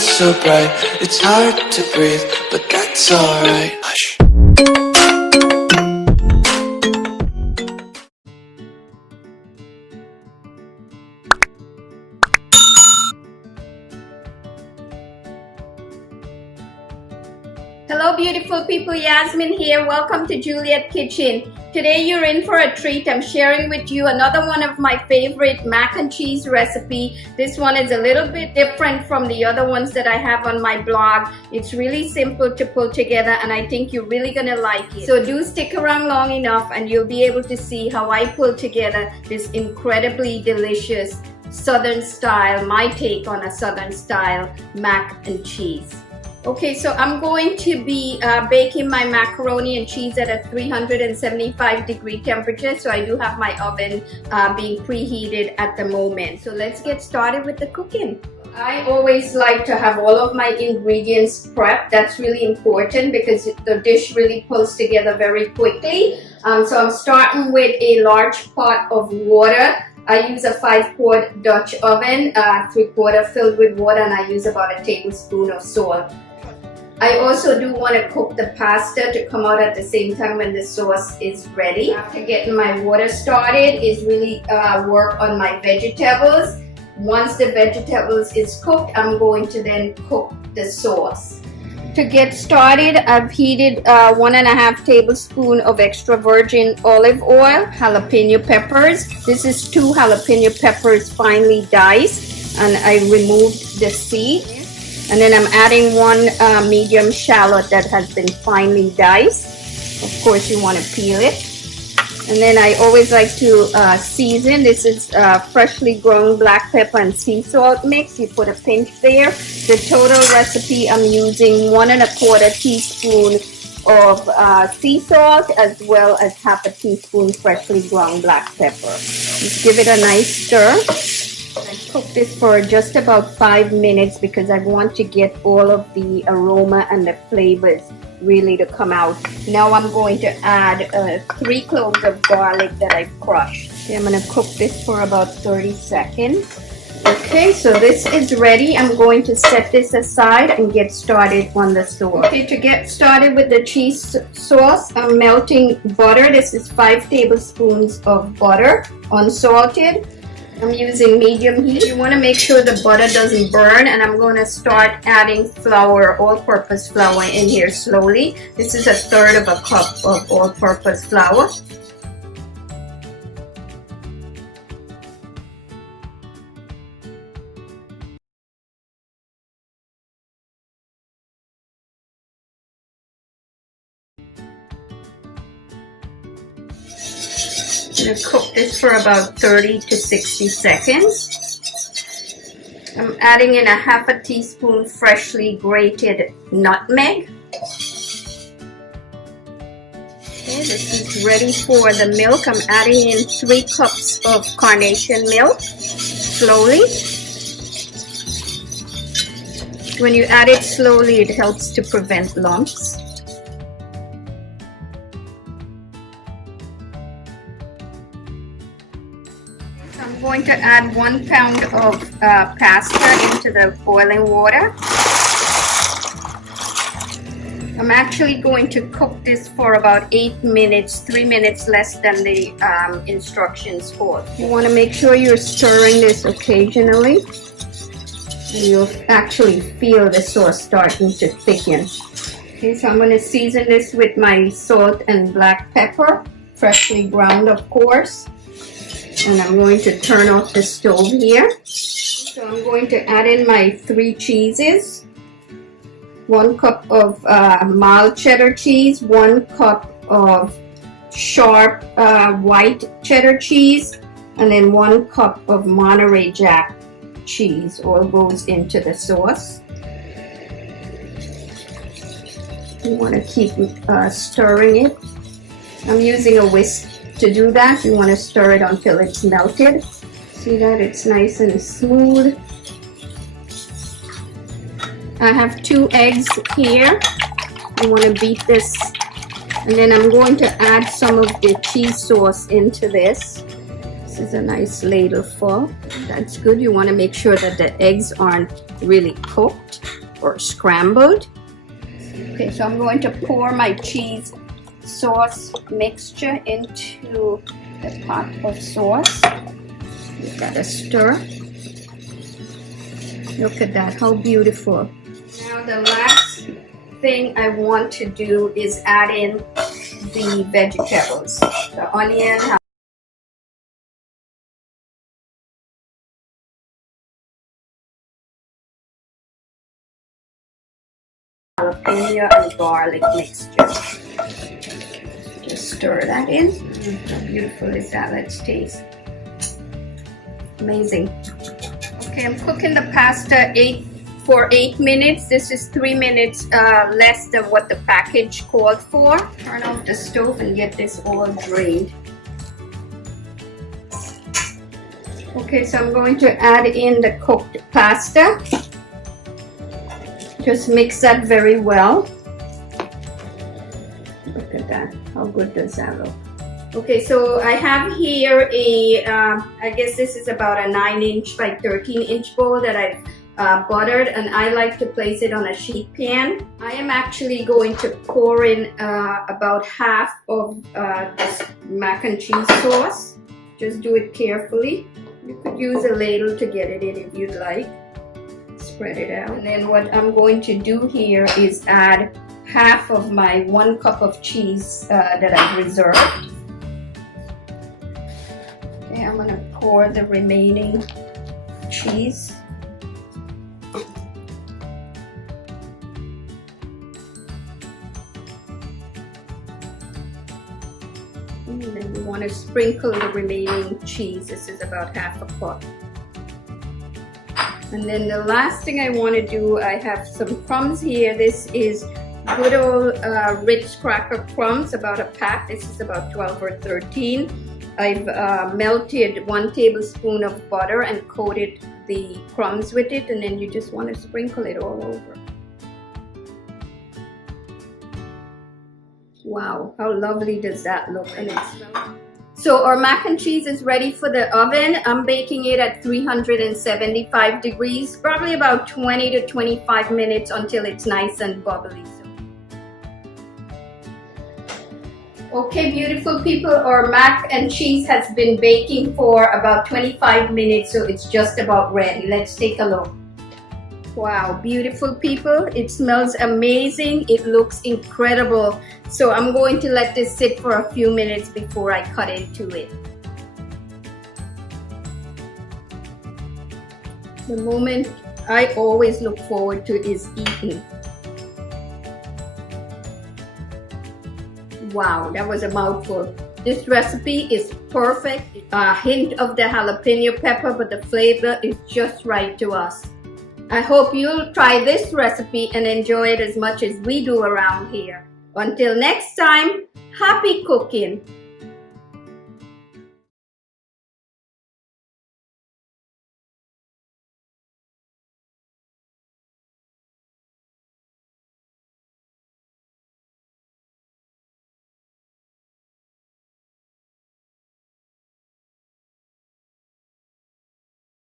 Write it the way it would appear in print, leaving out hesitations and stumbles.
lights so bright, it's hard to breathe, but that's alright. Hush. Hello beautiful people, Yasmin here. Welcome to Juliet Kitchen. Today you're in for a treat. I'm sharing with you another one of my favorite mac and cheese recipe. This one is a little bit different from the other ones that I have on my blog. It's really simple to pull together and I think you're really gonna like it. So do stick around long enough and you'll be able to see how I pull together this incredibly delicious Southern style, my take on a Southern style mac and cheese. Okay, so I'm going to be baking my macaroni and cheese at a 375-degree temperature. So I do have my oven being preheated at the moment. So let's get started with the cooking. I always like to have all of my ingredients prepped. That's really important because the dish really pulls together very quickly. So I'm starting with a large pot of water. I use a 5-quart Dutch oven, 3/4 filled with water, and I use about a tablespoon of salt. I also do want to cook the pasta to come out at the same time when the sauce is ready. After getting my water started is really work on my vegetables. Once the vegetables is cooked, I'm going to then cook the sauce. To get started, I've heated 1.5 tablespoons of extra virgin olive oil, jalapeno peppers. This is 2 jalapeno peppers finely diced, and I removed the seed. And then I'm adding 1 medium shallot that has been finely diced. Of course, you want to peel it. And then I always like to season. This is freshly ground black pepper and sea salt mix. You put a pinch there. The total recipe, I'm using 1 1/4 teaspoon of sea salt as well as 1/2 teaspoon freshly ground black pepper. Just give it a nice stir. I cook this for just about 5 minutes because I want to get all of the aroma and the flavors really to come out. Now I'm going to add 3 cloves of garlic that I've crushed. Okay, I'm going to cook this for about 30 seconds. Okay, so this is ready. I'm going to set this aside and get started on the sauce. Okay, to get started with the cheese sauce, I'm melting butter. This is 5 tablespoons of butter, unsalted. I'm using medium heat. You want to make sure the butter doesn't burn, and I'm going to start adding flour, all-purpose flour in here slowly. This is 1/3 cup of all-purpose flour. I'm going to cook this for about 30 to 60 seconds. I'm adding in 1/2 teaspoon freshly grated nutmeg. Okay, this is ready for the milk. I'm adding in 3 cups of carnation milk slowly. When you add it slowly, it helps to prevent lumps. I'm going to add 1 pound of pasta into the boiling water. I'm actually going to cook this for about 8 minutes, 3 minutes less than the instructions call. You want to make sure you're stirring this occasionally, and you'll actually feel the sauce starting to thicken. Okay, so I'm going to season this with my salt and black pepper, freshly ground of course. And I'm going to turn off the stove here. So I'm going to add in my 3 cheeses. 1 cup of mild cheddar cheese, 1 cup of sharp white cheddar cheese, and then 1 cup of Monterey Jack cheese. All goes into the sauce. You want to keep stirring it. I'm using a whisk to do that. You want to stir it until it's melted. See that? It's nice and smooth. I have 2 eggs here. You want to beat this. And then I'm going to add some of the cheese sauce into this. This is a nice ladle full. That's good. You want to make sure that the eggs aren't really cooked. or scrambled. Okay, so I'm going to pour my cheese sauce mixture into the pot of sauce. Give that a stir. Look at that, how beautiful. Now the last thing I want to do is add in the vegetables. The onion, jalapeno, and garlic mixture. Just stir that in. How beautiful is that? Let's taste. Amazing. Okay, I'm cooking the pasta for 8 minutes. This is 3 minutes less than what the package called for. Turn off the stove and get this all drained. Okay, so I'm going to add in the cooked pasta. Just mix that very well. Look at that. How good does that look? Okay, so I have here a, I guess this is about a 9-inch by 13-inch bowl that I've buttered, and I like to place it on a sheet pan. I am actually going to pour in about half of this mac and cheese sauce. Just do it carefully. You could use a ladle to get it in if you'd like. Spread it out. And then what I'm going to do here is add half of my 1 cup of cheese that I've reserved. Okay, I'm gonna pour the remaining cheese. And then you want to sprinkle the remaining cheese. This is about half a cup. And then the last thing I want to do, I have some crumbs here. This is good old Ritz cracker crumbs, about a pack. This is about 12 or 13. I've melted 1 tablespoon of butter and coated the crumbs with it, and then you just want to sprinkle it all over. Wow, how lovely does that look? And it smells. So our mac and cheese is ready for the oven. I'm baking it at 375 degrees, probably about 20 to 25 minutes until it's nice and bubbly. Okay, beautiful people, our mac and cheese has been baking for about 25 minutes, so it's just about ready. Let's take a look. Wow, beautiful people, it smells amazing. It looks incredible. So I'm going to let this sit for a few minutes before I cut into it. The moment I always look forward to is eating. Wow, that was a mouthful. This recipe is perfect. A hint of the jalapeno pepper, but the flavor is just right to us. I hope you'll try this recipe and enjoy it as much as we do around here. Until next time, happy cooking!